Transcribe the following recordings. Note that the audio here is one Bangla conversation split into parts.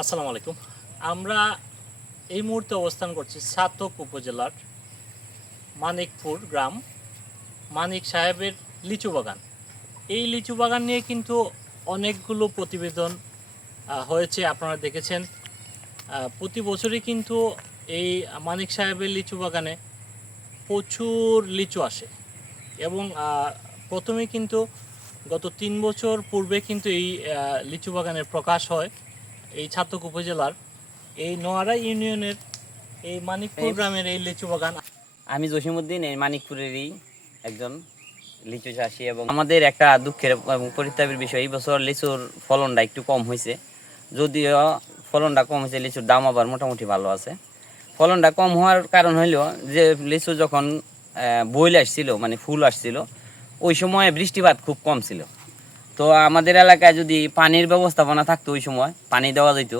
আসসালামু আলাইকুম। আমরা এই মুহূর্তে অবস্থান করছি ছাতক উপজেলার মানিকপুর গ্রাম, মানিক সাহেবের লিচু বাগান। এই লিচু বাগান নিয়ে কিন্তু অনেকগুলো প্রতিবেদন হয়েছে, আপনারা দেখেছেন। প্রতি বছরই কিন্তু এই মানিক সাহেবের লিচু বাগানে প্রচুর লিচু আসে এবং প্রথমে কিন্তু গত ৩ বছর পূর্বে কিন্তু এই লিচু বাগানের প্রকাশ হয় এই ছাতক উপজেলার এই নোয়ারা ইউনিয়নের এই মানিকপুর গ্রামের এই লিচু বাগান। আমি জসিমউদ্দিন, এই মানিকপুরেরই একজন লিচু চাষি এবং আমাদের একটা দুঃখের এবং পরিতাপের বিষয়, এই বছর লিচুর ফলনটা একটু কম হয়েছে। যদিও ফলনটা কম হয়েছে, লিচুর দাম আবার মোটামুটি ভালো আছে। ফলনটা কম হওয়ার কারণ হইলো যে লিচু যখন বইল আসছিল, মানে ফুল আসছিল, ওই সময় বৃষ্টিপাত খুব কম ছিল। তো আমাদের এলাকায় যদি পানির ব্যবস্থাপনা থাকতো, ওই সময় পানি দেওয়া যেত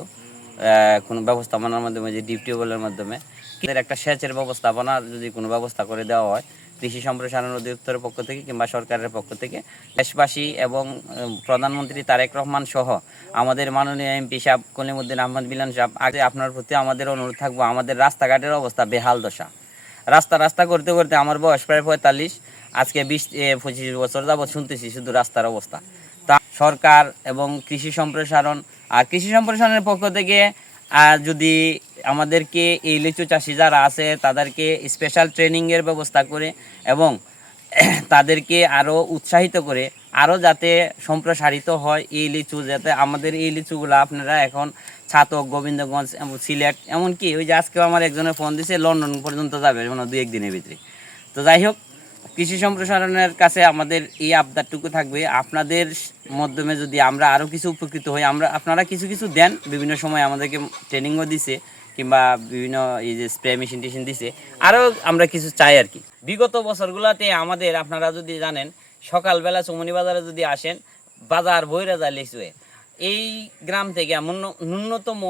কোনো ব্যবস্থাপনার মাধ্যমে, যে ডিপ টিউবওয়েলের মাধ্যমে, একটা সেচের ব্যবস্থাপনা যদি কোনো ব্যবস্থা করে দেওয়া হয় কৃষি সম্প্রসারণ অধিদপ্তরের পক্ষ থেকে কিংবা সরকারের পক্ষ থেকে, দেশবাসী এবং প্রধানমন্ত্রী তারেক রহমান সহ আমাদের মাননীয় এমপি সাহেব কলিমুদ্দিন আহমদ বিলান সাহেব, আগে আপনার প্রতি আমাদের অনুরোধ থাকবো, আমাদের রাস্তাঘাটের অবস্থা বেহাল দশা। রাস্তা করতে করতে আমার বয়স প্রায় 45, আজকে 20-25 বছর যাবৎ শুনতেছি শুধু রাস্তার অবস্থা। তা সরকার এবং কৃষি সম্প্রসারণের পক্ষ থেকে যদি আমাদেরকে এই লিচু চাষি যারা আছে তাদেরকে স্পেশাল ট্রেনিংয়ের ব্যবস্থা করে এবং তাদেরকে আরও উৎসাহিত করে আরও যাতে সম্প্রসারিত হয় এই লিচু, যাতে আমাদের এই লিচুগুলো আপনারা এখন ছাতক, গোবিন্দগঞ্জ, সিলেট, এমনকি ওই যে আজকেও আমার একজনের ফোন দিছে লন্ডন পর্যন্ত যাবে মানে 2-1 দিনের ভিতরে। তো যাই হোক, কৃষি সম্প্রসারণের কাছে আমাদের এই আবদারটুকু থাকবে, আপনাদের মাধ্যমে যদি আমরা আরও কিছু উপকৃত হই, আপনারা কিছু দেন, বিভিন্ন সময় আমাদেরকে ট্রেনিংও দিছে কিংবা বিভিন্ন এই যে স্প্রে মেশিন টেশিন দিছে, আরও আমরা কিছু চাই আর কি। বিগত বছরগুলোতে আমাদের, আপনারা যদি জানেন, সকালবেলা চৌমনি বাজারে যদি আসেন, বাজার ভইরা যায় লিচুয়ে। এই গ্রাম থেকে ন্যূনতম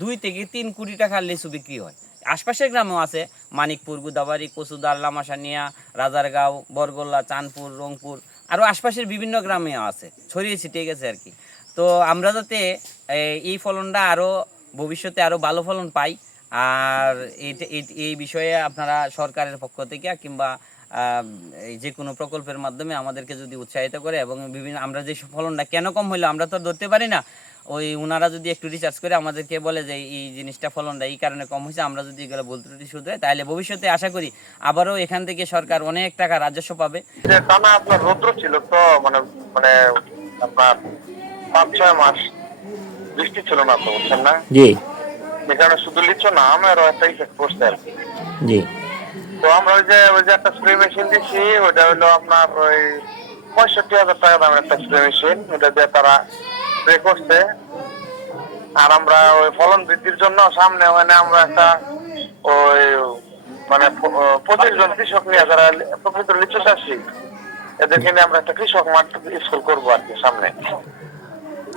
2-3 কোটি টাকার লিচু বিক্রি হয়। আশপাশের গ্রামেও আছে, মানিকপুর, গুদাবাড়ি, কচুদার, লামাসানিয়া, রাজারগাঁও, বরগোল্লা, চাঁদপুর, রংপুর, আরও আশপাশের বিভিন্ন গ্রামেও আছে, ছড়িয়ে ছিটিয়ে গেছে আর কি। তো আমরা যাতে এই ফলনটা আরও ভবিষ্যতে আরও ভালো ফলন পাই, আর এই বিষয়ে আপনারা সরকারের পক্ষ থেকে কিংবা যে কোনো প্রকল্পের মাধ্যমে আমাদেরকে যদি উৎসাহিত করে এবং আমরা যে ফলনটা কেন কম হইলো আমরা তো ধরতে পারি না, ওই ওনারা যদি একটু রিসার্চ করে আমাদেরকে বলে যে এই জিনিসটা ফলনটা এই কারণে কম হয়েছে, আমরা যদি এগুলো বলতে শুধু, তাহলে ভবিষ্যতে আশা করি আবারও এখান থেকে সরকার অনেক টাকা রাজস্ব পাবে। টানা আপনার রৌদ্র ছিল তো, মানে মানে আপনার 5-6 মাস বৃষ্টি ছিল না, তো বুঝছেন না? জি এখানে শুধু লিচু না, আমারও একটা ইফেক্ট পড়ছে আর কি। জি। তো আমরা ওই যে একটা স্প্রে মেশিন দিচ্ছি, ওটা হলো আপনার ওই 65,000 টাকা দামের একটা স্প্রে মেশিন, ওটা দিয়ে তারা স্প্রে করছে। আর আমরা ওই ফলন বৃদ্ধির জন্য সামনে মানে আমরা একটা ওই মানে 25 জন কৃষক নিয়ে, যারা প্রকৃত লিচু চাষি, এদেরকে নিয়ে আমরা একটা কৃষক মাঠ স্কুল করবো আর কি সামনে।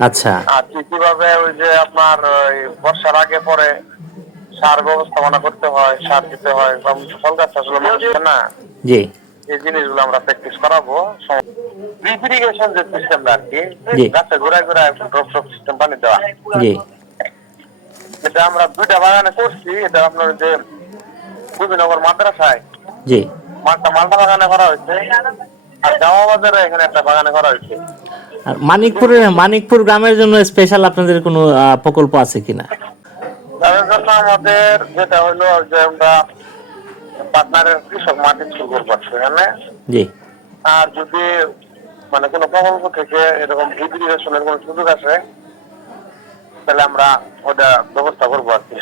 আচ্ছা। আর কিভাবে ওই যে আপনার ওই বর্ষার আগে পরে সার ব্যবস্থাপনা করতে হয়, সার দিতে হয়, ফল গাছ আসলে না, জি এই জিনিসগুলো আমরা প্র্যাকটিস করাবো। ড্রিপ ইরিগেশন যে সিস্টেমটা আর কি, গাছে ঘোরায় ড্রপ সিস্টেম পানি দেওয়া, জি এটা আমরা 2টা বাগানে করছি। এটা আপনার যে গোবিন্দনগর মাদ্রাসায় জি। মালটা বাগানে করা হয়েছে, আর জামা বাজারে এখানে একটা বাগানে করা হয়েছে। আর মানিকপুর গ্রামের জন্য স্পেশাল আপনাদের কোনো প্রকল্প আছে কিনা? তাদের জন্য আমাদের যেটা হলো যে আমরা পার্টনারের কৃষক মাটি স্কুল করবো সেখানে। জি। আর যদি মানে কোনো প্রকল্প থেকে এরকম ড্রিপ ইরিগেশনের কোনো সুযোগ আছে, তাহলে আমরা ওটা ব্যবস্থা করবো আর কি।